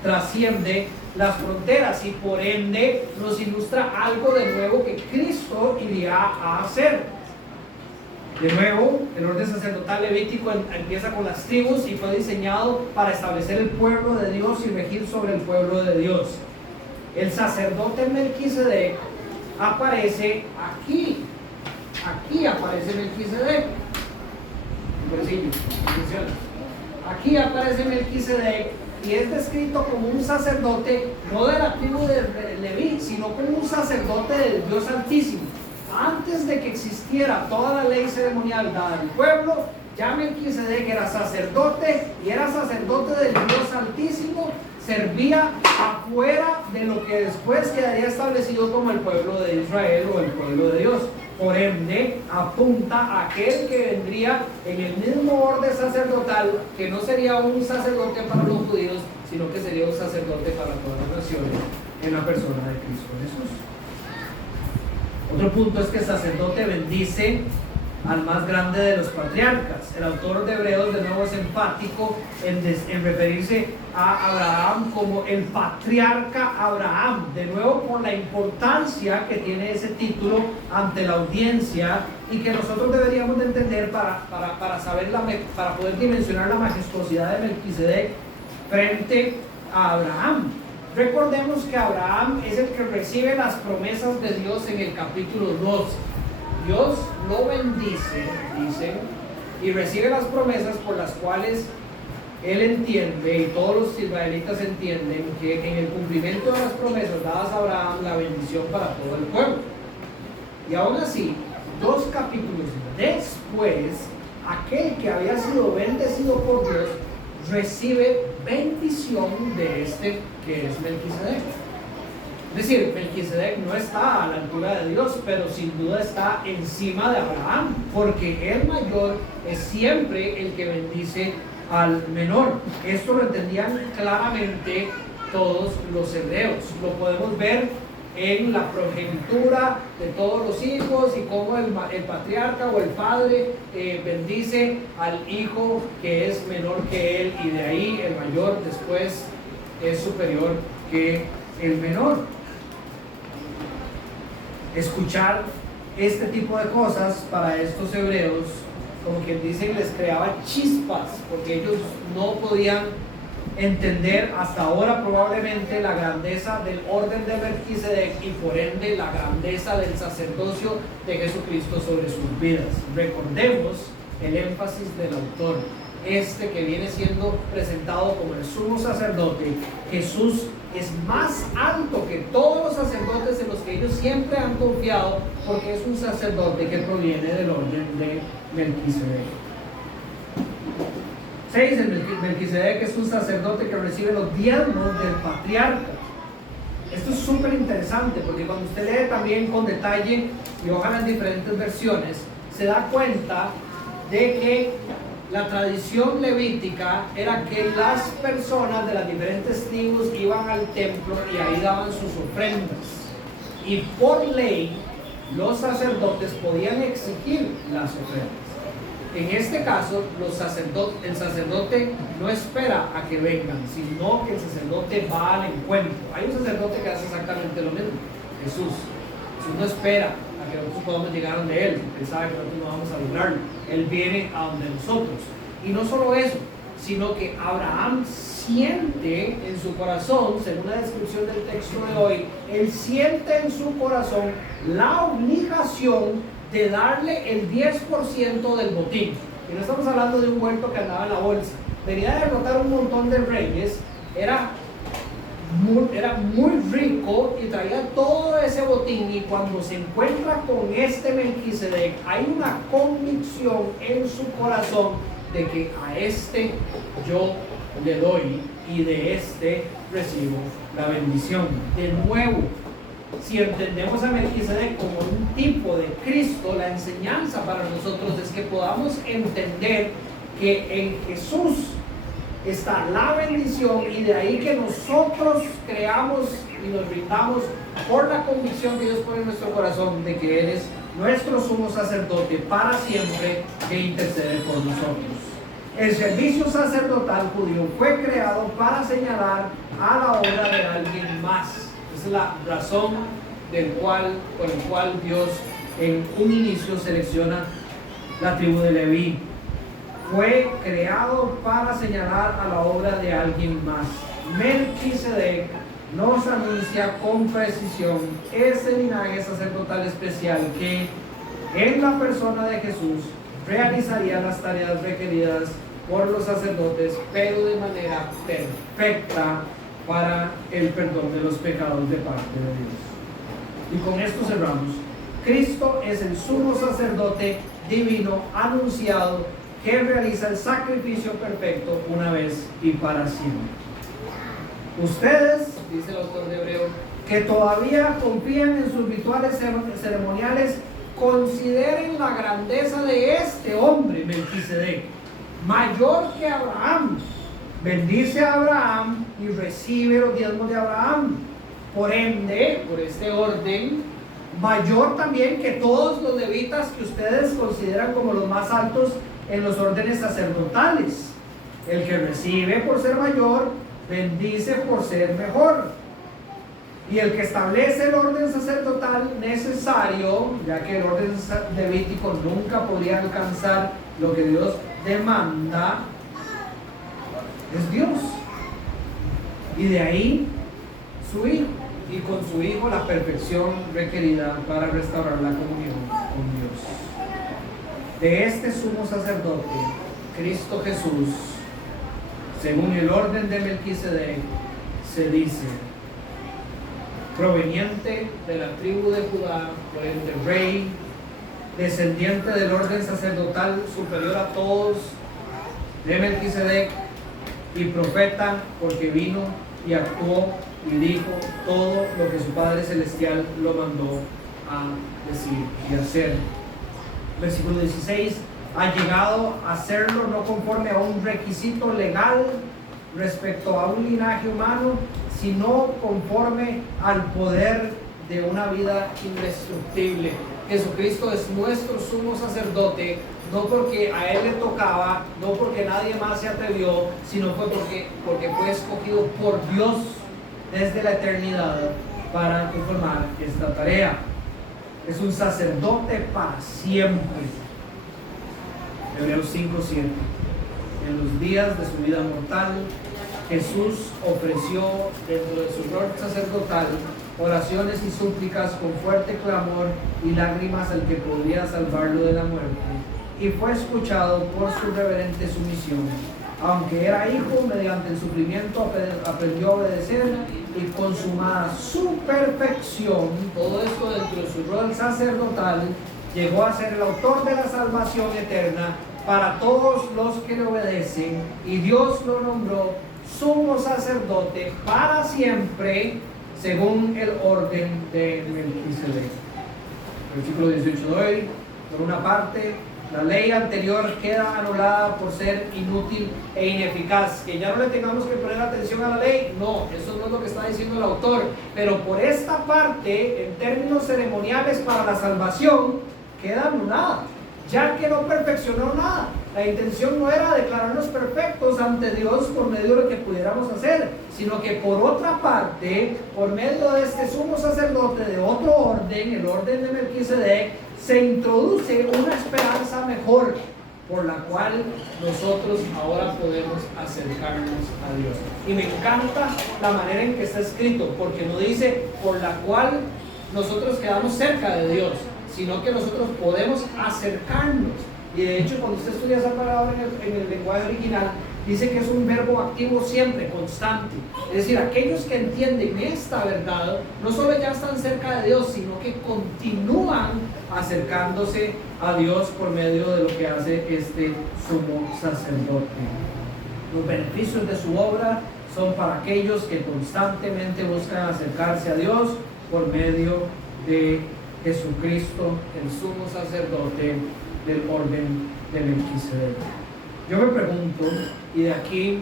trasciende las fronteras y por ende nos ilustra algo de nuevo que Cristo iría a hacer. De nuevo, el orden sacerdotal levítico empieza con las tribus y fue diseñado para establecer el pueblo de Dios y regir sobre el pueblo de Dios. El sacerdote Melquisedec aparece aquí. Aquí aparece Melquisedec. Aquí aparece Melquisedec y es descrito como un sacerdote, no de la tribu de Leví, sino como un sacerdote del Dios Altísimo. Antes de que existiera toda la ley ceremonial dada al pueblo, ya Melquisedec era sacerdote y era sacerdote del Dios Altísimo. Servía afuera de lo que después quedaría establecido como el pueblo de Israel o el pueblo de Dios. Por ende, apunta a aquel que vendría en el mismo orden sacerdotal, que no sería un sacerdote para los judíos, sino que sería un sacerdote para todas las naciones, en la persona de Cristo Jesús. Otro punto es que el sacerdote bendice al más grande de los patriarcas. El autor de Hebreos de nuevo es enfático en referirse a Abraham como el patriarca Abraham, de nuevo por la importancia que tiene ese título ante la audiencia y que nosotros deberíamos de entender para saber para poder dimensionar la majestuosidad de Melquisedec frente a Abraham. Recordemos que Abraham es el que recibe las promesas de Dios en el capítulo 12. Dios lo bendice, dicen, y recibe las promesas por las cuales él entiende, y todos los israelitas entienden, que en el cumplimiento de las promesas dadas a Abraham, la bendición para todo el pueblo. Y aún así, 2 capítulos después, aquel que había sido bendecido por Dios recibe bendición de este que es Melquisedec. Es decir, Melquisedec no está a la altura de Dios, pero sin duda está encima de Abraham, porque el mayor es siempre el que bendice al menor. Esto lo entendían claramente todos los hebreos. Lo podemos ver en la progenitura de todos los hijos y cómo el patriarca o el padre bendice al hijo que es menor que él, y de ahí el mayor después es superior que el menor. Escuchar este tipo de cosas para estos hebreos, como quien dice, les creaba chispas, porque ellos no podían entender hasta ahora probablemente la grandeza del orden de Melquisedec y por ende la grandeza del sacerdocio de Jesucristo sobre sus vidas. Recordemos el énfasis del autor, este que viene siendo presentado como el sumo sacerdote. Jesús es más alto que todos los sacerdotes en los que ellos siempre han confiado, porque es un sacerdote que proviene del orden de Melquisedec. 6. El Melquisedec es un sacerdote que recibe los diezmos del patriarca. Esto es súper interesante, porque cuando usted lee también con detalle y ojalá en diferentes versiones, se da cuenta de que la tradición levítica era que las personas de las diferentes tribus iban al templo y ahí daban sus ofrendas, y por ley los sacerdotes podían exigir las ofrendas. En este caso, el sacerdote no espera a que vengan, sino que el sacerdote va al encuentro. Hay un sacerdote que hace exactamente lo mismo, Jesús. Jesús no espera a que nosotros podamos llegar donde Él, Él sabe que nosotros no vamos a lograrlo. Él viene a donde nosotros. Y no solo eso, sino que Abraham siente en su corazón, según la descripción del texto de hoy, él siente en su corazón la obligación de darle el 10% del botín. Y no estamos hablando de un huerto que andaba en la bolsa. Venía a derrotar un montón de reyes, era muy rico y traía todo ese botín, y cuando se encuentra con este Melquisedec hay una convicción en su corazón de que a este yo le doy y de este recibo la bendición. De nuevo, si entendemos a Melquisedec como un tipo de Cristo, la enseñanza para nosotros es que podamos entender que en Jesús está la bendición, y de ahí que nosotros creamos y nos rindamos por la convicción que Dios pone en nuestro corazón de que Él es nuestro sumo sacerdote para siempre, que intercede por nosotros. El servicio sacerdotal judío fue creado para señalar a la obra de alguien más. Esa es la razón por el cual Dios en un inicio selecciona la tribu de Leví. Fue creado para señalar a la obra de alguien más. Melquisedec nos anuncia con precisión ese linaje sacerdotal especial que en la persona de Jesús realizaría las tareas requeridas por los sacerdotes, pero de manera perfecta para el perdón de los pecados de parte de Dios. Y con esto cerramos. Cristo es el sumo sacerdote divino anunciado que realiza el sacrificio perfecto una vez y para siempre. Ustedes, dice el autor de Hebreo, que todavía confían en sus rituales ceremoniales, consideren la grandeza de este hombre, Melquisedec, mayor que Abraham. Bendice a Abraham y recibe los diezmos de Abraham. Por ende, por este orden, mayor también que todos los levitas que ustedes consideran como los más altos en los órdenes sacerdotales. El que recibe por ser mayor, bendice por ser mejor. Y el que establece el orden sacerdotal necesario, ya que el orden levítico nunca podría alcanzar lo que Dios demanda, es Dios. Y de ahí su Hijo, y con su Hijo la perfección requerida para restaurar la comunión con Dios. De este sumo sacerdote, Cristo Jesús, según el orden de Melquisedec, se dice: proveniente de la tribu de Judá, por ende rey, descendiente del orden sacerdotal superior a todos de Melquisedec, y profeta, porque vino y actuó y dijo todo lo que su Padre Celestial lo mandó a decir y hacer. Versículo 16: ha llegado a hacerlo no conforme a un requisito legal respecto a un linaje humano, sino conforme al poder de una vida indestructible. Jesucristo es nuestro sumo sacerdote, no porque a Él le tocaba, no porque nadie más se atrevió, sino fue porque fue escogido por Dios desde la eternidad para conformar esta tarea. Es un sacerdote para siempre. Hebreos 5:7. En los días de su vida mortal, Jesús ofreció dentro de su rol sacerdotal oraciones y súplicas con fuerte clamor y lágrimas al que podría salvarlo de la muerte, y fue escuchado por su reverente sumisión. Aunque era hijo, mediante el sufrimiento aprendió a obedecer, y consumada su perfección, todo esto dentro de su rol sacerdotal, llegó a ser el autor de la salvación eterna para todos los que le obedecen, y Dios lo nombró sumo sacerdote para siempre, según el orden de Melquisedec. Versículo 18 de hoy: por una parte, la ley anterior queda anulada por ser inútil e ineficaz. Que ya no le tengamos que poner atención a la ley, no, eso no es lo que está diciendo el autor. Pero por esta parte, en términos ceremoniales para la salvación, queda anulada, ya que no perfeccionó nada. La intención no era declararnos perfectos ante Dios por medio de lo que pudiéramos hacer, sino que por otra parte, por medio de este sumo sacerdote de otro orden, el orden de Melquisedec, se introduce una esperanza mejor, por la cual nosotros ahora podemos acercarnos a Dios. Y me encanta la manera en que está escrito, porque no dice por la cual nosotros quedamos cerca de Dios, sino que nosotros podemos acercarnos. Y de hecho, cuando usted estudia esa palabra en el lenguaje original, dice que es un verbo activo siempre, constante. Es decir, aquellos que entienden esta verdad no solo ya están cerca de Dios, sino que continúan acercándose a Dios por medio de lo que hace este sumo sacerdote. Los beneficios de su obra son para aquellos que constantemente buscan acercarse a Dios por medio de Jesucristo, el sumo sacerdote del orden de Melquisedec. Yo me pregunto, y de aquí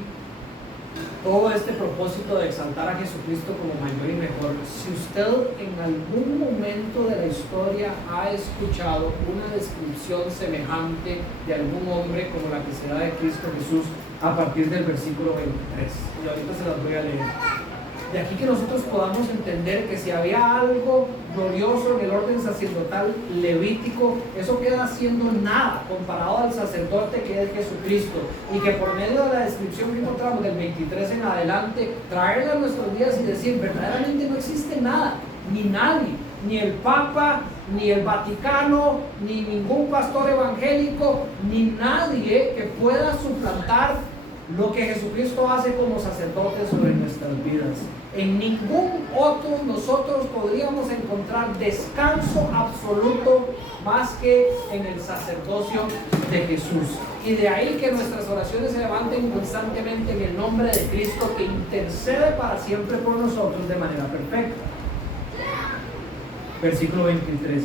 todo este propósito de exaltar a Jesucristo como mayor y mejor, si usted en algún momento de la historia ha escuchado una descripción semejante de algún hombre como la que se da de Cristo Jesús a partir del versículo 23. Y ahorita se las voy a leer. De aquí que nosotros podamos entender que si había algo glorioso en el orden sacerdotal levítico, eso queda siendo nada comparado al sacerdote que es Jesucristo, y que por medio de la descripción que encontramos del 23 en adelante, traerla a nuestros días y decir, verdaderamente no existe nada, ni nadie, ni el Papa, ni el Vaticano, ni ningún pastor evangélico, ni nadie que pueda suplantar lo que Jesucristo hace como sacerdote sobre nuestras vidas. En ningún otro nosotros podríamos encontrar descanso absoluto más que en el sacerdocio de Jesús. Y de ahí que nuestras oraciones se levanten constantemente en el nombre de Cristo, que intercede para siempre por nosotros de manera perfecta. Versículo 23.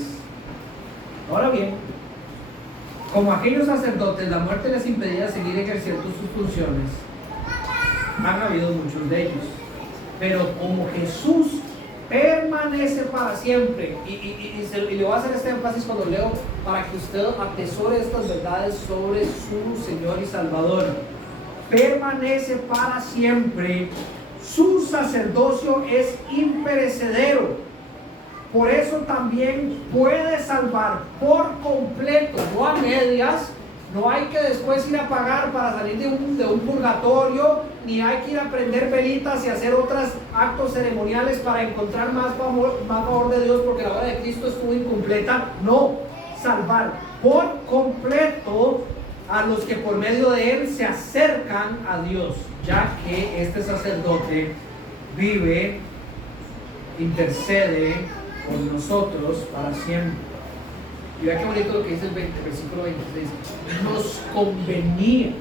Ahora bien, como aquellos sacerdotes la muerte les impedía seguir ejerciendo sus funciones, han habido muchos de ellos. Pero como Jesús permanece para siempre, y le voy a hacer este énfasis cuando leo, para que usted atesore estas verdades sobre su Señor y Salvador. Permanece para siempre, su sacerdocio es imperecedero. Por eso también puede salvar por completo, no a medias, No hay que después ir a pagar para salir de un purgatorio, ni hay que ir a prender velitas y hacer otros actos ceremoniales para encontrar más favor de Dios porque la obra de Cristo estuvo incompleta. No, salvar por completo a los que por medio de Él se acercan a Dios, ya que este sacerdote vive, intercede por nosotros para siempre. Y vea qué bonito lo que dice el versículo 26. Nos convenía.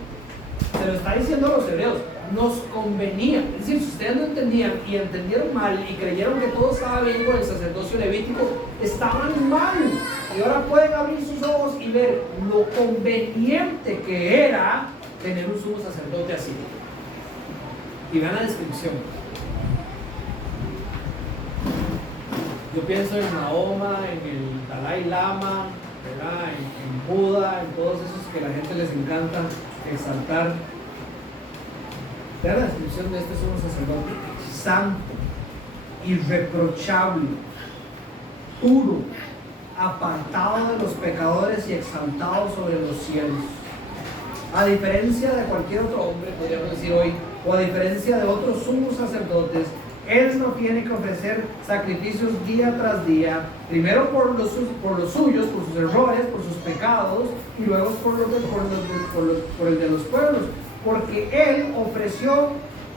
Se lo está diciendo a los hebreos. Nos convenía. Es decir, si ustedes no entendían y entendieron mal y creyeron que todo estaba bien con el sacerdocio levítico, estaban mal. Y ahora pueden abrir sus ojos y ver lo conveniente que era tener un sumo sacerdote así. Y vean la descripción. Yo pienso en Mahoma, en el Dalai Lama, ¿verdad? En Buda, en todos esos que a la gente les encanta exaltar. Vean la descripción de este sumo sacerdote: santo, irreprochable, puro, apartado de los pecadores y exaltado sobre los cielos. A diferencia de cualquier otro hombre, podríamos decir hoy, o a diferencia de otros sumos sacerdotes, Él no tiene que ofrecer sacrificios día tras día, primero por los suyos, por sus errores, por sus pecados, y luego por el de los pueblos, porque Él ofreció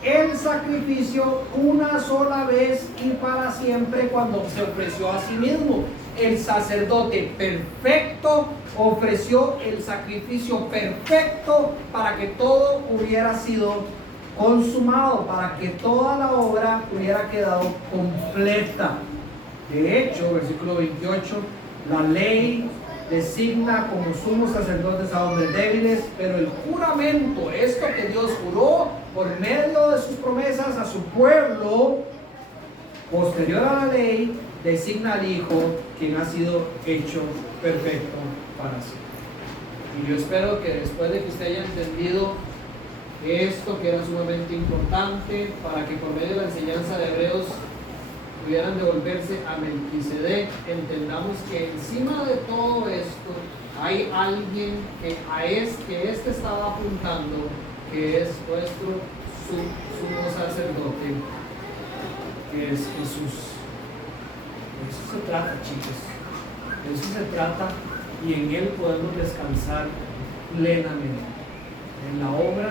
el sacrificio una sola vez y para siempre cuando se ofreció a sí mismo. El sacerdote perfecto ofreció el sacrificio perfecto para que todo hubiera sido consumado, para que toda la obra hubiera quedado completa. De hecho, versículo 28, la ley designa como sumos sacerdotes a hombres débiles, pero el juramento, esto que Dios juró por medio de sus promesas a su pueblo, posterior a la ley, designa al Hijo, quien ha sido hecho perfecto para sí. Y yo espero que después de que usted haya entendido esto, que era sumamente importante para que por medio de la enseñanza de Hebreos pudieran devolverse a Melquisedec, entendamos que encima de todo esto hay alguien que este estaba apuntando, que es nuestro sumo sacerdote, que es Jesús. De eso se trata, chicos. De eso se trata, y en Él podemos descansar plenamente. En la obra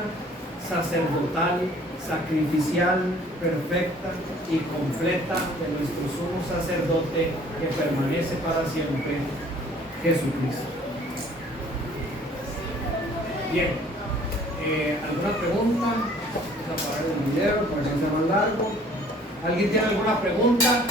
sacerdotal, sacrificial, perfecta y completa de nuestro sumo sacerdote que permanece para siempre, Jesucristo. Bien, ¿alguna pregunta? Vamos a apagar el video para que no sea más largo. ¿Alguien tiene alguna pregunta?